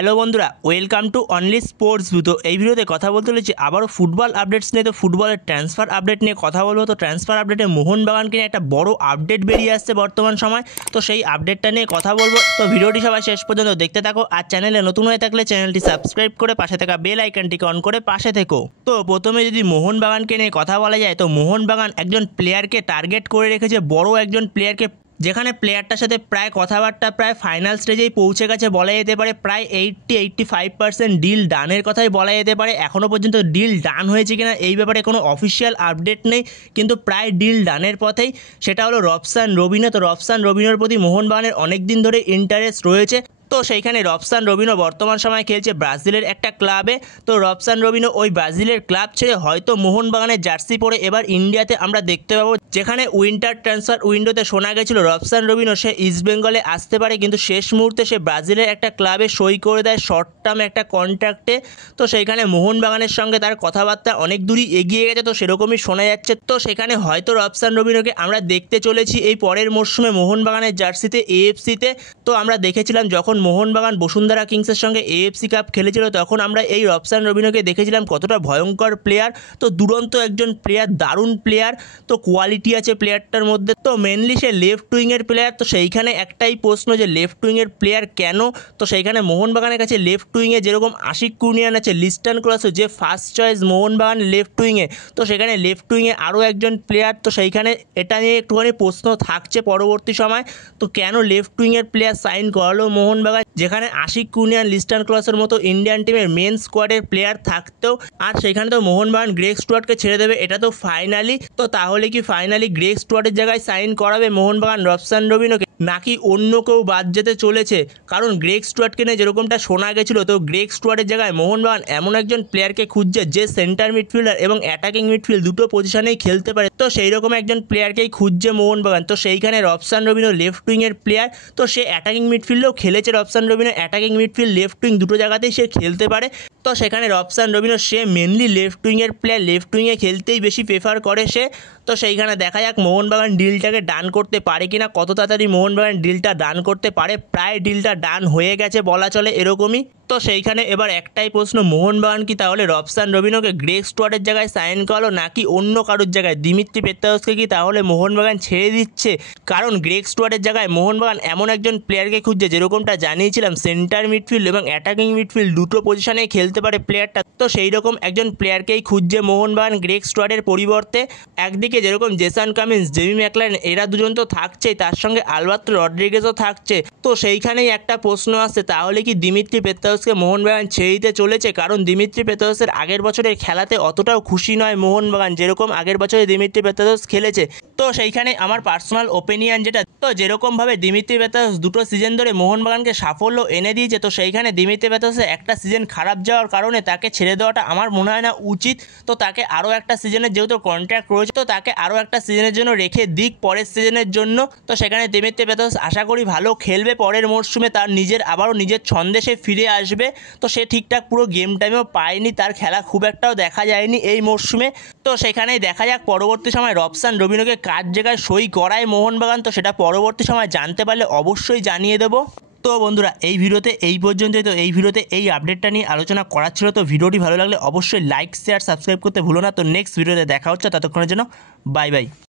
Hello বন্ধুরা, welcome to only sports view. তো এই ভিডিওতে কথা বলতে চলেছি আবারও ফুটবল আপডেটস নিয়ে। তো ফুটবলের ট্রান্সফার আপডেট নিয়ে কথা বলবো। তো ট্রান্সফার আপডেটে মোহনবাগানকে নিয়ে একটা বড় আপডেট বেরিয়ে আসছে বর্তমান সময়। তো সেই আপডেটটা নিয়ে কথা বলবো। তো ভিডিওটি সবাই শেষ পর্যন্ত দেখতে থাকো। আর চ্যানেলে নতুন হয়ে থাকলে চ্যানেলটি সাবস্ক্রাইব করে পাশে থাকা বেল আইকনটিকে অন করে পাশে থেকো। তো প্রথমে যদি মোহনবাগানকে নিয়ে কথা বলা যায়, তো মোহনবাগান একজন প্লেয়ারকে টার্গেট করে রেখেছে, বড় একজন প্লেয়ারকে, যেখানে প্লেয়ারটার সাথে প্রায় কথাবার্তা প্রায় ফাইনাল স্টেজেই পৌঁছে গেছে বলা যেতে পারে। প্রায় 85% ডিল ডানের কথাই বলা যেতে পারে। এখনও পর্যন্ত ডিল ডান হয়েছে কিনা এই ব্যাপারে কোনো অফিসিয়াল আপডেট নেই, কিন্তু প্রায় ডিল ডানের পথেই। সেটা হলো রবসান রবিনো। তো রবসান রবিনোর প্রতি মোহনবাগানের অনেক দিন ধরে ইন্টারেস্ট রয়েছে। তো সেইখানে রবসান রবিনো বর্তমান সময় খেলছে ব্রাজিলের একটা ক্লাবে। তো রবসান রবিনো ওই ব্রাজিলের ক্লাব ছেড়ে হয়তো মোহনবাগানের জার্সি পরে এবার ইন্ডিয়াতে আমরা দেখতে পাবো। যেখানে উইন্টার ট্রান্সফার উইন্ডোতে শোনা গেছিল রবসান রবিনো সে ইস্টবেঙ্গলে আসতে পারে, কিন্তু শেষ মুহূর্তে সে ব্রাজিলের একটা ক্লাবে সই করে দেয় শর্ট টার্ম একটা কন্ট্রাক্টে। তো সেইখানে মোহনবাগানের সঙ্গে তার কথাবার্তা অনেক দূরই এগিয়ে গেছে, তো সেরকমই শোনা যাচ্ছে। তো সেখানে হয়তো রবসান রবিনোকে আমরা দেখতে চলেছি এই পরের মরশুমে মোহনবাগানের জার্সিতে, এএফসিতে। তো আমরা দেখেছিলাম যখন মোহনবাগান বসুন্ধরা কিংসের সঙ্গে এএফসি কাপ খেলেছিল, তখন আমরা এই রবসান রবিনোকে দেখেছিলাম কতটা ভয়ঙ্কর প্লেয়ার। তো দুরন্ত একজন প্লেয়ার, দারুণ প্লেয়ার। তো কোয়ালিটি আছে প্লেয়ারটার মধ্যে। তো মেনলি সে লেফট উইংয়ের প্লেয়ার। তো সেইখানে একটাই প্রশ্ন যে লেফট উইংয়ের প্লেয়ার কেন? তো সেইখানে মোহনবাগানের কাছে লেফট উইংয়ে যেরকম আশিক কুনিয়ান আছে, লিস্টন ক্রস যে ফার্স্ট চয়েস মোহনবাগান লেফট উইংয়ে, তো সেখানে লেফট উইংয়ে আরও একজন প্লেয়ার। তো সেইখানে এটা নিয়ে একটুখানি প্রশ্ন থাকছে পরবর্তী সময়। তো কেন লেফট উইংয়ের প্লেয়ার সাইন করালো মোহনবাগান, যেখানে আশিক কুনিয়ান, লিস্টন ক্রসের মতো ইন্ডিয়ান টিমের মেন স্কোয়াডের প্লেয়ার থাকতেও? আর সেখানে তো মোহনবাগান গ্রেগ স্টুয়ার্টকে ছেড়ে দেবে, এটা তো ফাইনালি। তো তাহলে কি ফাইনালি গ্রেগ স্টুয়ার্টের জায়গায় সাইন করাবে মোহনবাগান রবসান রবিনোকে, নাকি অন্য কেউ বাদ যেতে চলেছে? কারণ গ্রেগ স্টুয়ার্টকে নিয়ে যেরকমটা শোনা গেছিলো, তো গ্রেগ স্টুয়ার্টের জায়গায় মোহনবাগান এমন একজন প্লেয়ারকে খুঁজছে যে সেন্টার মিডফিল্ডার এবং অ্যাটাকিং মিডফিল্ড দুটো পজিশনেই খেলতে পারে। তো সেই রকম একজন প্লেয়ারকেই খুঁজছে মোহনবাগান। তো সেইখানে রবসান রবিনো লেফট উইংয়ের প্লেয়ার। তো সে অ্যাটাকিং মিডফিল্ডেও খেলেছে Robson রবিনো, attacking midfield left wing দুটো জায়গাতেই সে খেলতে পারে। তো সেখানে রবসান রবিনো সে মেনলি লেফট উইংয়ের প্লেয়ার, লেফট উইংয়ে খেলতেই বেশি প্রেফার করে সে। তো সেইখানে দেখা যাক মোহনবাগান ডিলটাকে ডান করতে পারে কিনা, কত তাড়াতাড়ি মোহনবাগান ডিলটা ডান করতে পারে। প্রায় ডিলটা ডান হয়ে গেছে বলা চলে এরকমই। তো সেইখানে এবার একটাই প্রশ্ন, মোহনবাগান কি তাহলে রবসান রবিনোকে গ্রেগ স্টুয়ার্টের জায়গায় সাইন করলো, নাকি অন্য কারোর জায়গায় দিমিত্রি পেত্রাউসকে কি তাহলে মোহনবাগান ছেড়ে দিচ্ছে? কারণ গ্রেগ স্টুয়ার্টের জায়গায় মোহনবাগান এমন একজন প্লেয়ারকে খুঁজছে যেরকমটা জানিয়েছিলাম সেন্টার মিডফিল্ড এবং অ্যাটাকিং মিডফিল্ড দুটো পজিশনেই খেলতে পারে প্লেয়ারটা। তো সেই রকম একজন প্লেয়ারকেই খুঁজছে মোহনবাগান গ্রেগ স্টুয়ার্টের পরিবর্তে। একদিকে যেরকম জেসন কামিন্স, জেমি ম্যাকলারেন এরা দুজন তো থাকছেই, তার সঙ্গে আলবার্তো রড্রিগেজও থাকছে। তো সেইখানেই একটা প্রশ্ন আসছে, তাহলে কি দিমিত্রি পেত্রাউসকে মোহনবাগান ছেড়ে দিতে চলেছে? কারণ দিমিত্রি পেত্রাউসের আগের বছরের খেলাতে অতটাও খুশি নয় মোহনবাগান, যেরকম আগের বছরে দিমিত্রি পেত্রাউস খেলেছে। তো সেইখানে আমার পার্সোনাল ওপিনিয়ন যেটা, তো যেরকমভাবে দিমিত্রি পেত্রাউস দুটো সিজন ধরে মোহনবাগানকে সাফল্য এনে দিয়েছে, তো সেইখানে দিমিত্রি পেত্রাউসের একটা সিজন খারাপ যাওয়ার কারণে তাকে ছেড়ে দেওয়াটা আমার মনে হয় না উচিত। তো তাকে আরও একটা সিজনের যেহেতু কন্ট্রাক্ট রয়েছে, তো তাকে আরও একটা সিজনের জন্য রেখে দিক পরের সিজনের জন্য। তো সেখানে দিমিত্রি পেত্রাউস আশা করি ভালো খেলবে পরের মরশুমে, তার আবারও নিজের ছন্দে সে ফিরে আসবে। তো সে ঠিকঠাক পুরো গেম টাইমেও পায়নি, তার খেলা খুব একটাও দেখা যায়নি এই মরশুমে। তো সেখানেই দেখা যাক পরবর্তী সময় রবসান রবিনোকে কার জায়গায় সই করায় মোহনবাগান। তো সেটা পরবর্তী সময় জানতে পারলে অবশ্যই জানিয়ে দেবো। তো বন্ধুরা এই ভিডিওতে এই পর্যন্তই। তো এই ভিডিওতে এই আপডেটটা নিয়ে আলোচনা করার ছিল। তো ভিডিওটি ভালো লাগলে অবশ্যই লাইক, শেয়ার, সাবস্ক্রাইব করতে ভুলো না। তো নেক্সট ভিডিওতে দেখা হচ্ছে, ততক্ষণের জন্য বাই বাই।